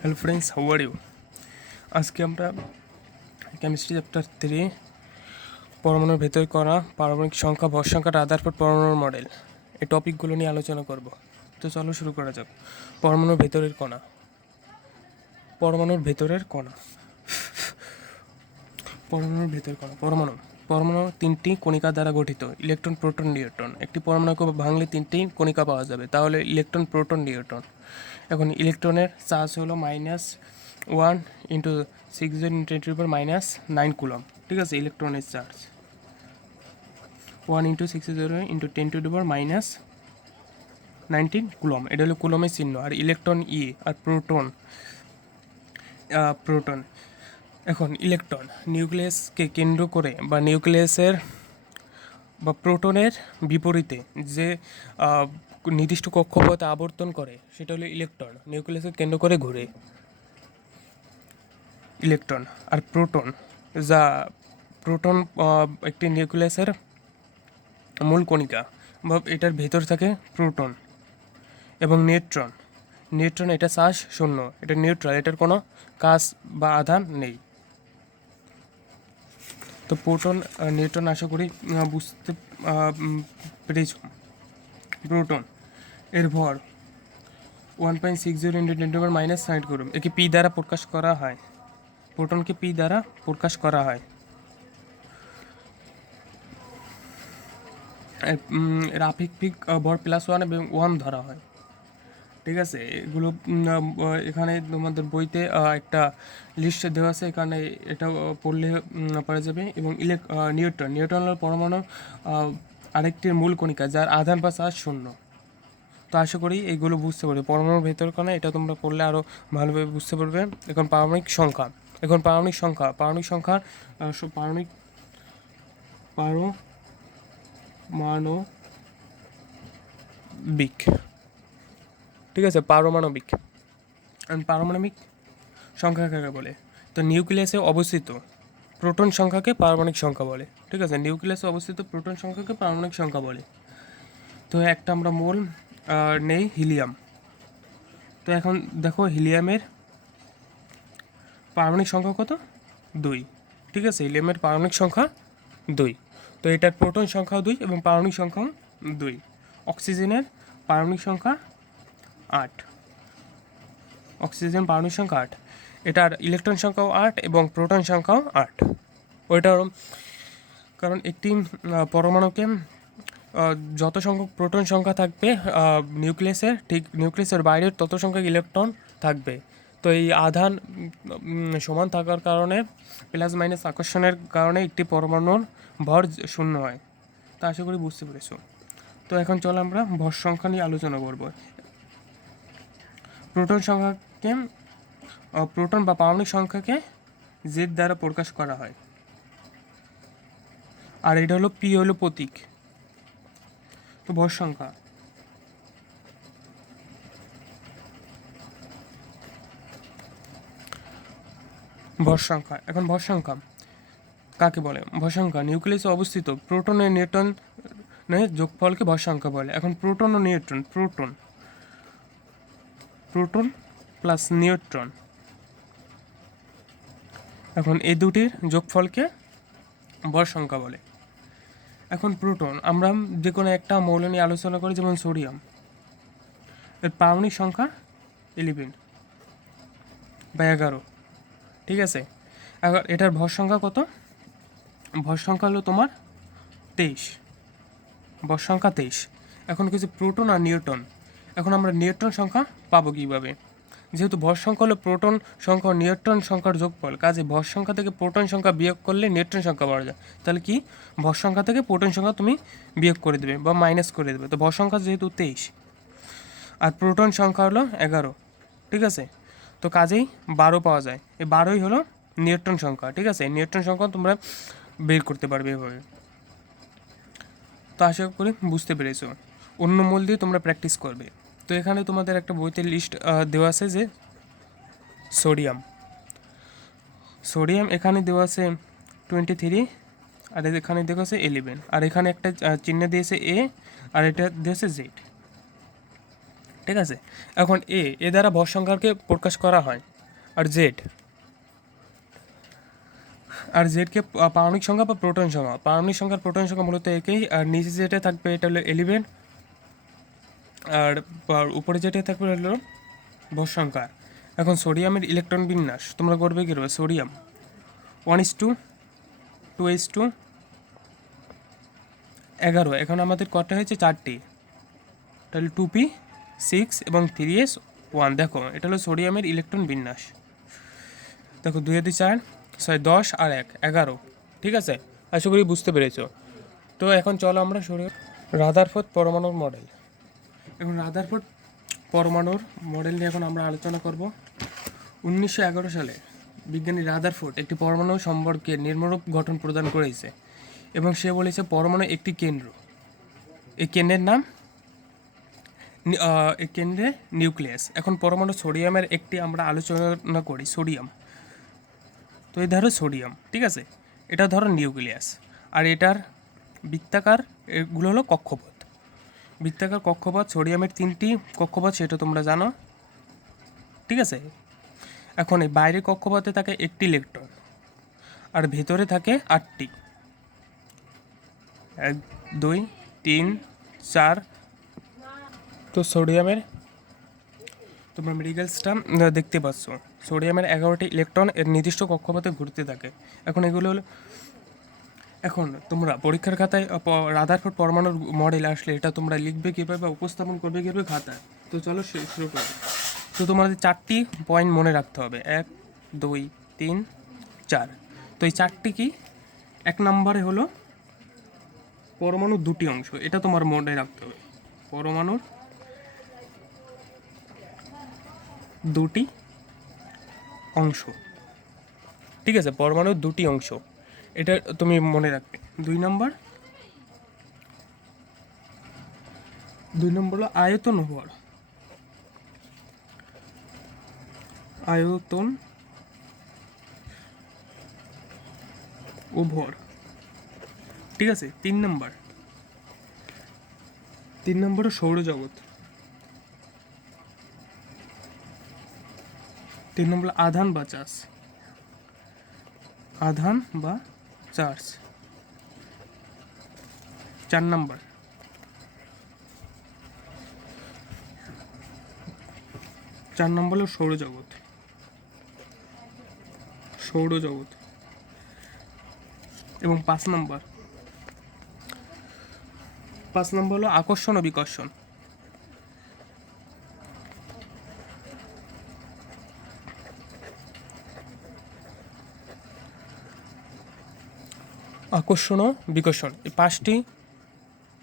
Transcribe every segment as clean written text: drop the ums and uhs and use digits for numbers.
Hello friends, how are you? আজকে আমরা chemistry chapter 3 পরমাণুর ভেতর করা পারমাণবিক সংখ্যা, ভর সংখ্যা, রাদারফোর্ড পরমাণুর মডেল এই টপিকগুলো নিয়ে আলোচনা করব। তো চলো শুরু করা যাক। পরমাণুর ভেতরের কণা। পরমাণুর ভেতরের কণা পরমাণুর ভেতর কণা। পরমাণু তিনটি কণিকা দ্বারা গঠিত: ইলেকট্রন, প্রোটন, নিউট্রন। একটি পরমাণুকে ভাঙলে তিনটি কণিকা পাওয়া যাবে, তাহলে ইলেকট্রন, প্রোটন, নিউট্রন। এখন ইলেকট্রনের চার্জ হলো -1 ইন্টু 6×10⁻⁹ কুলম। ঠিক আছে, ইলেকট্রনের চার্জ 1 × 10⁻⁹ কুলম। এটা হলো কুলমের চিহ্ন। আর ইলেকট্রন আর প্রোটন। এখন ইলেকট্রন নিউক্লিয়াসকে কেন্দ্র করে বা নিউক্লিয়াসের বা প্রোটনের বিপরীতে যে নির্দিষ্ট কক্ষপথে আবর্তন করে সেটা হলো ইলেকট্রন। নিউক্লিয়াসকে কেন্দ্র করে ঘুরে ইলেকট্রন। আর প্রোটন একটি নিউক্লিয়াসের মূল কণিকা বা এটার ভেতর থাকে প্রোটন। এবং নিউট্রন এটা চার্জ শূন্য, এটা নিউট্রাল, এটার কোনো কাজ বা আধান নেই। তো প্রোটন নিউট্রন আশা করি বুঝতে পেরেছ। প্রোটন এর ভর 1.60 × 10⁻⁻⁹ কুলম। একে পি দ্বারা প্রকাশ করা হয়। প্রোটনকে পি দ্বারা প্রকাশ করা হয়। এর আপেক্ষিক ভর +1 এবং 1 ধরা হয়। ঠিক আছে, এগুলো এখানে তোমাদের বইতে একটা লিস্ট দেওয়া আছে, এখানে এটা পড়লে পারা যাবে। এবং নিউট্রন হল পরমাণু আরেকটির মূল কণিকা যার আধান বা চার্জ শূন্য। তো আশা করি এইগুলো বুঝতে পারবে। পরমাণুর ভেতর কণা এটা তোমরা পড়লে আরও ভালোভাবে বুঝতে পারবে। এখন পারমাণবিক সংখ্যা। পারমাণবিক ঠিক আছে, পারমাণবিক সংখ্যা কাকে বলে? তো নিউক্লিয়াসে অবস্থিত প্রোটন সংখ্যাকে পারমাণবিক সংখ্যা বলে। ঠিক আছে, নিউক্লিয়াসে অবস্থিত প্রোটন সংখ্যাকে পারমাণবিক সংখ্যা বলে। তো একটা আমরা মোল নেই হিলিয়াম। তো এখন দেখো হিলিয়ামের পারমাণবিক সংখ্যা কত? 2। ঠিক আছে, হিলিয়ামের পারমাণবিক সংখ্যা 2। তো এটার প্রোটন সংখ্যাও 2 এবং পারমাণবিক সংখ্যাও 2। অক্সিজেনের পারমাণবিক সংখ্যা 8। অক্সিজেন পারমাণবিক সংখ্যা 8। এটার ইলেকট্রন সংখ্যাও 8 এবং প্রোটন সংখ্যাও 8। ওইটার কারণ একটি পরমাণুকে যত সংখ্যক প্রোটন সংখ্যা থাকবে নিউক্লিয়াসের, ঠিক নিউক্লিয়াসের বাইরের তত সংখ্যক ইলেকট্রন থাকবে। তো এই আধান সমান থাকার কারণে প্লাস মাইনাস আকর্ষণের কারণে একটি পরমাণুর ভর শূন্য হয়। তা আশা করি বুঝতে পেরেছো। তো এখন চলো আমরা ভর সংখ্যা নিয়ে আলোচনা করব। প্রোটন বা পারমাণবিক সংখ্যাকে জেড দ্বারা প্রকাশ করা হয়। আর এটা হলো পি হলো প্রতীক। তো ভর সংখ্যা এখন ভর সংখ্যা কাকে বলে? ভর সংখ্যা নিউক্লিয়াসে অবস্থিত প্রোটন ও নিউট্রনের যোগফলকে ভর সংখ্যা বলে। এখন প্রোটন ও নিউট্রন, প্রোটন প্লাস নিউট্রন, এখন এই দুটির যোগফলকে ভর সংখ্যা বলে। এখন প্রোটন, আমরা যে কোনো একটা মৌল নিয়ে আলোচনা করি, যেমন সোডিয়াম, এর পারমাণবিক সংখ্যা 11। ঠিক আছে, এখন এটার ভর সংখ্যা কত? ভর সংখ্যা হলো তোমার 23। ভর সংখ্যা 23। এখন কিছু প্রোটন আর নিউট্রন। এখন আমরা নিউট্রন সংখ্যা পাবো কীভাবে? যেহেতু ভর সংখ্যা হলো প্রোটন সংখ্যা ও নিউট্রন সংখ্যার যোগফল, কাজে ভর সংখ্যা থেকে প্রোটন সংখ্যা বিয়োগ করলে নিউট্রন সংখ্যা পাওয়া যায়। তাহলে কি, ভর সংখ্যা থেকে প্রোটন সংখ্যা তুমি বিয়োগ করে দেবে বা মাইনাস করে দেবে। তো ভর সংখ্যা যেহেতু 23 আর প্রোটন সংখ্যা হলো 11, ঠিক আছে, তো কাজেই 12 পাওয়া যায়। এই 12ই হলো নিউট্রন সংখ্যা। ঠিক আছে, নিউট্রন সংখ্যা তোমরা বের করতে পারবে এভাবে। তো আশা করি বুঝতে পেরেছো। অন্য মূল দিয়ে তোমরা প্র্যাকটিস করবে। তো এখানে তোমাদের একটা বইতে লিস্ট দেওয়া আছে যে সোডিয়াম এখানে দেওয়া আছে 23, আর এখানে দেওয়া আছে 11, আর এখানে একটা চিহ্ন দিয়েছে এ, আর এটা দিয়েছে জেড। ঠিক আছে। এখন এ দ্বারা ভর সংখ্যাকে প্রকাশ করা হয়। আর জেডকে পারমাণবিক সংখ্যা বা প্রোটন সংখ্যা। পারমাণবিক সংখ্যার প্রোটন সংখ্যা মূলত একই, আর নিচে যেটা থাকবে এটা হলো এলিমেন্ট, আর উপরে যেটা থাকবে হলো ভর সংখ্যা। এখন সোডিয়ামের ইলেকট্রন বিন্যাস তোমরা করবে কী করবে? সোডিয়াম 1:2:11। এখন আমাদের কটা হয়েছে? 4টি। তাহলে 2p6 এবং 3s1। দেখো এটা হলো সোডিয়ামের ইলেকট্রন বিন্যাস। দেখো 2 2 4 6 10 আর 1 11। ঠিক আছে, আশা করি বুঝতে পেরেছো। তো এখন চলো আমরা রাদারফোর্ড পরমাণুর মডেল। এখন রাদারফোর্ড পরমাণুর মডেল নিয়ে এখন আমরা আলোচনা করব। 1911 সালে বিজ্ঞানী রাদারফোর্ড একটি পরমাণু সম্পর্কে নিম্নরূপ গঠন প্রদান করেছে, এবং সে বলেছে পরমাণু একটি কেন্দ্র। এই কেন্দ্রের নাম এই কেন্দ্রে নিউক্লিয়াস। এখন পরমাণু সোডিয়ামের একটি আমরা আলোচনা করি, সোডিয়াম। তো এই ধরো সোডিয়াম, ঠিক আছে, এটা ধরো নিউক্লিয়াস, আর এটার বৃত্তাকার এগুলো হলো কক্ষপথ। বৃত্তাকার কক্ষপথ সোডিয়ামের 3টি কক্ষপথ, সেটা তোমরা জানো, ঠিক আছে। এখন এই বাইরের কক্ষপথে থাকে 1টি ইলেকট্রন, আর ভেতরে থাকে 8টি। 1 2 3 4। তো সোডিয়ামের তোমরা মেডিকেলসটা দেখতে পাচ্ছ, সোডিয়ামের 11টি ইলেকট্রন এর নির্দিষ্ট কক্ষপথে ঘুরতে থাকে। এখন এগুলো হলো, এখন তোমরা পরীক্ষার খাতায় রাদারফোর্ড পরমাণুর মডেল আসলে এটা তোমরা লিখবে কীভাবে, উপস্থাপন করবে কীভাবে খাতায়। তো চলো শুরু করবে। তো তোমাদের 4টি পয়েন্ট মনে রাখতে হবে, 1 2 3 4। তো এই 4টি কি? 1 নম্বরে হলো পরমাণুর 2টি অংশ, এটা তোমার মনে রাখতে হবে। পরমাণুর 2টি অংশ, ঠিক আছে, পরমাণুর 2টি অংশ, এটা তুমি মনে রাখবে। 2 নম্বর হলো আয়তন ও ভর। আয়তন ও ভর, ঠিক আছে। 3 নম্বর সৌরজগৎ। 3 নম্বর আধান বা চার্জ। 4 নম্বর হলো সৌরজগৎ। এবং 5 নম্বর হলো আকর্ষণ ও বিকর্ষণ। আকর্ষণ ও বিকর্ষণ, এই 5টি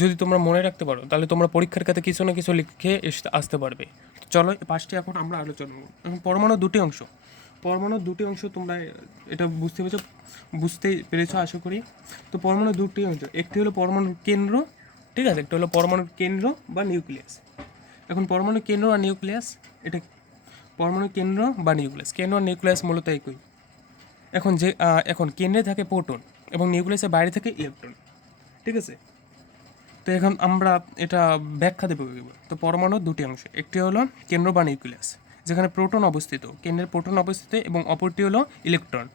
যদি তোমরা মনে রাখতে পারো তাহলে তোমরা পরীক্ষার খাতে কিছু না কিছু লিখে আসতে পারবে। চলো এই 5টি এখন আমরা আলোচনা করব। এখন পরমাণুর 2টি অংশ। তোমরা এটা বুঝতে পেরেছো আশা করি। তো পরমাণুর 2টি অংশ, একটি হলো পরমাণুর কেন্দ্র, ঠিক আছে, একটা হলো পরমাণুর কেন্দ্র বা নিউক্লিয়াস। এখন পরমাণু কেন্দ্র আর নিউক্লিয়াস, এটা পরমাণু কেন্দ্র বা নিউক্লিয়াস, কেন্দ্র আর নিউক্লিয়াস মূলত একই। এখন কেন্দ্রে থাকে প্রোটন এবং নিউক্লিয়াসের বাইরে থাকে ইলেকট্রন, ঠিক আছে। তো এখন আমরা এটা ব্যাখ্যা দেবো। তো পরমাণুর 2টি অংশ, একটি হলো কেন্দ্র বা নিউক্লিয়াস, যেখানে প্রোটন অবস্থিত, কেন্দ্রের প্রোটন অবস্থিত, এবং অপরটি হলো ইলেকট্রন,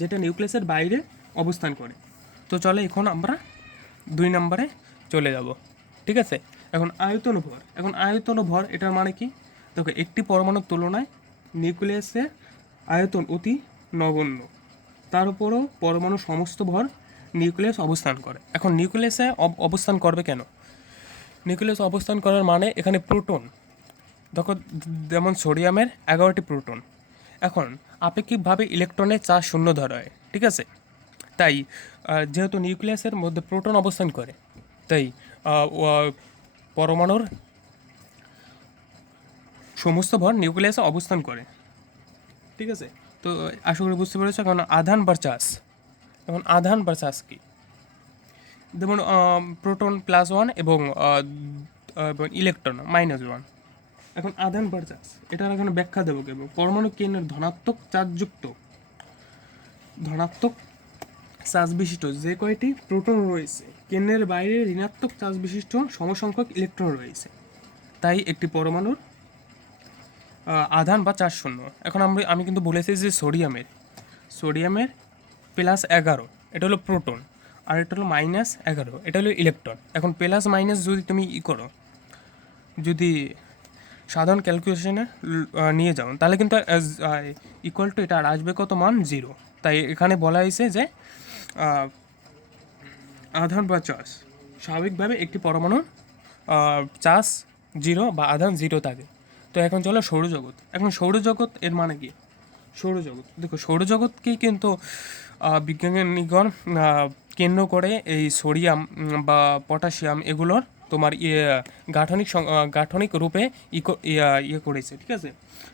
যেটা নিউক্লিয়াসের বাইরে অবস্থান করে। তো চলে এখন আমরা 2 নম্বরে চলে যাব, ঠিক আছে। এখন আয়তন ও ভর, এটার মানে কি? দেখো একটি পরমাণুর তুলনায় নিউক্লিয়াসের আয়তন অতি নগণ্য, তার উপরও পরমাণুর সমস্ত ভর নিউক্লিয়াস অবস্থান করে। এখন নিউক্লিয়াসে অবস্থান করবে কেন? নিউক্লিয়াস অবস্থান করার মানে এখানে প্রোটন, দেখো যেমন সোডিয়ামের 11টি প্রোটন। এখন আপেক্ষিকভাবে ইলেকট্রনের চার্জ 0 ধরা হয়, ঠিক আছে। তাই যেহেতু নিউক্লিয়াসের মধ্যে প্রোটন অবস্থান করে, তাই পরমাণুর সমস্ত ভর নিউক্লিয়াসে অবস্থান করে, ঠিক আছে। তো আশা করি বুঝতে পেরেছো। এখন আধান বা চার্জ কি? যেমন প্রোটন +1 এবং ইলেকট্রন -1। এখন আধান বা চার্জ, এটার এখানে ব্যাখ্যা দেবো কেবল। পরমাণু কেন্দ্রের ধনাত্মক চার্জ বিশিষ্ট যে কয়টি প্রোটন রয়েছে, কেন্দ্রের বাইরে ঋণাত্মক চার্জ বিশিষ্ট সমসংখ্যক ইলেকট্রন রয়েছে, তাই একটি পরমাণুর আধান বা চার্জ শূন্য। এখন আমি কিন্তু বলেছি যে সোডিয়ামের +11 এটা হলো প্রোটন, আর এটা হলো -11 এটা হলো ইলেকট্রন। এখন প্লাস মাইনাস যদি তুমি করো, যদি সাধারণ ক্যালকুলেশনে নিয়ে যাও, তাহলে কিন্তু ইকুয়াল টু এটা আর আসবে কত মান 0। তাই এখানে বলা হয়েছে যে আধান বা চার্জ স্বাভাবিকভাবে একটি পরমাণুর চার্জ 0 বা আধান 0 থাকে। তো এখন চলো সৌরজগৎ। এখন সৌরজগৎ এর মানে কি? সৌরজগৎ, দেখো সৌরজগৎকেই কিন্তু বিজ্ঞানীগণ কেন্দ্র করে এই সোডিয়াম বা পটাশিয়াম এগুলোর তোমার গাঠনিক রূপে ইয়ে করেছে, ঠিক আছে।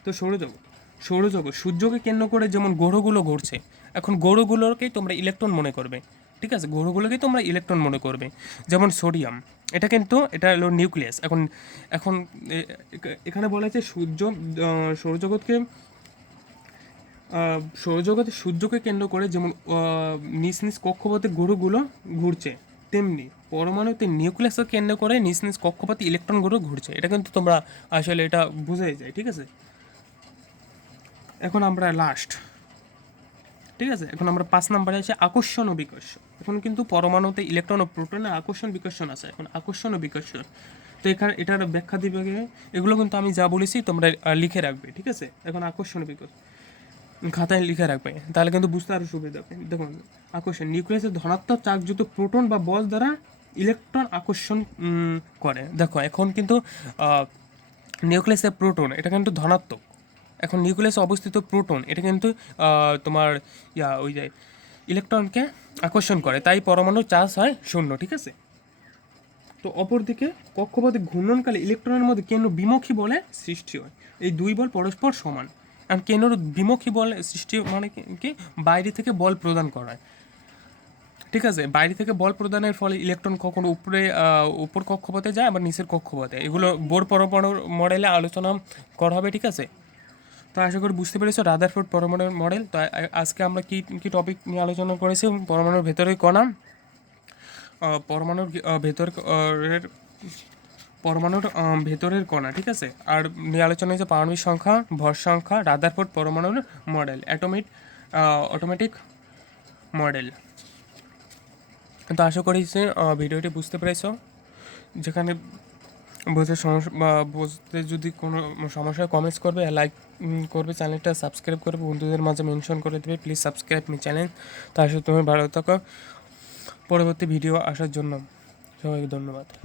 তো সৌরজগৎ সূর্যকে কেন্দ্র করে যেমন গ্রহগুলো ঘুরছে, এখন গ্রহগুলোকেই তোমরা ইলেকট্রন মনে করবে, ঠিক আছে। গ্রহগুলোকেই তোমরা ইলেকট্রন মনে করবে। যেমন সোডিয়াম, এটা হলো নিউক্লিয়াস। এখন এখন এখানে বলা হয়েছে সৌরজগৎকে সৌরজগতে সূর্যকে কেন্দ্র করে যেমন নিজ নিজ কক্ষপথে গ্রহগুলো ঘুরছে, তেমনি পরমাণুতে নিউক্লিয়াসকে কেন্দ্র করে নিজ নিজ কক্ষপথে ইলেকট্রনগুলো ঘুরছে। এটা কিন্তু তোমরা আসলে এটা বোঝাই যায়, ঠিক আছে। এখন আমরা লাস্ট, ঠিক আছে, এখন আমরা 5 নম্বরে আছে আকর্ষণ ও বিকর্ষণ। এখন কিন্তু পরমাণুতে ইলেকট্রন ও প্রোটনে আকর্ষণ বিকর্ষণ আছে। এখন আকর্ষণ ও বিকর্ষণ, তো এখানে এটার ব্যাখ্যা দিবে, এগুলো কিন্তু আমি যা বলেছি তোমরা লিখে রাখবে, ঠিক আছে। এখন আকর্ষণ ও বিকর্ষণ খাতায় লিখে রাখবে, তাহলে কিন্তু বুঝতে আরও সুবিধা হবে। দেখুন, আকর্ষণ নিউক্লিয়াসের ধনাত্মক চার্জযুক্ত প্রোটন বা বল দ্বারা ইলেকট্রন আকর্ষণ করে। দেখো এখন কিন্তু নিউক্লিয়াসের প্রোটন এটা কিন্তু ধনাত্মক। এখন নিউক্লিয়াসে অবস্থিত প্রোটন এটা কিন্তু তোমার ওই যে ইলেকট্রনকে আকর্ষণ করে, তাই পরমাণুর চার্জ হয় 0, ঠিক আছে। তো অপরদিকে কক্ষপথে ঘূর্ণনকালে ইলেকট্রনের মধ্যে কেন্দ্র বিমুখী বলে সৃষ্টি হয়। এই দুই বল পরস্পর সমান। আর কেন্দ্র বিমুখী বল সৃষ্টি মানে কি, বাইরে থেকে বল প্রদান করা হয়, ঠিক আছে। বাইরে থেকে বল প্রদানের ফলে ইলেকট্রন কখনো উপর কক্ষপথে যায়, আবার নিচের কক্ষপথে। এগুলো বোর পরমাণুর মডেলে আলোচনা করা হবে, ঠিক আছে। তো আশা করি বুঝতে পেরেছো রাদারফোর্ড পরমাণুর মডেল। তো আজকে আমরা কি কি টপিক নিয়ে আলোচনা করেছি? পরমাণুর ভেতরের কণা, পরমাণুর ভেতরের কণা, ঠিক আছে। আর নিয়ে আলোচনা হয়েছে পারমাণবিক সংখ্যা, ভর সংখ্যা, রাদারফোর্ড পরমাণুর মডেল, অটোমেটিক মডেল। তো আশা করি যে ভিডিওটি বুঝতে পেরেছো। যেখানে বুঝতে যদি কোনো সমস্যা কমেন্টস করবে, লাইক করবে, চ্যানেলটা সাবস্ক্রাইব করবে, বন্ধুদের মাঝে মেনশন করে দেবে, প্লিজ সাবস্ক্রাইব মাই চ্যানেল। তার সাথে তুমি ভালো থাকো। পরবর্তী ভিডিও আসার জন্য সবাইকে ধন্যবাদ।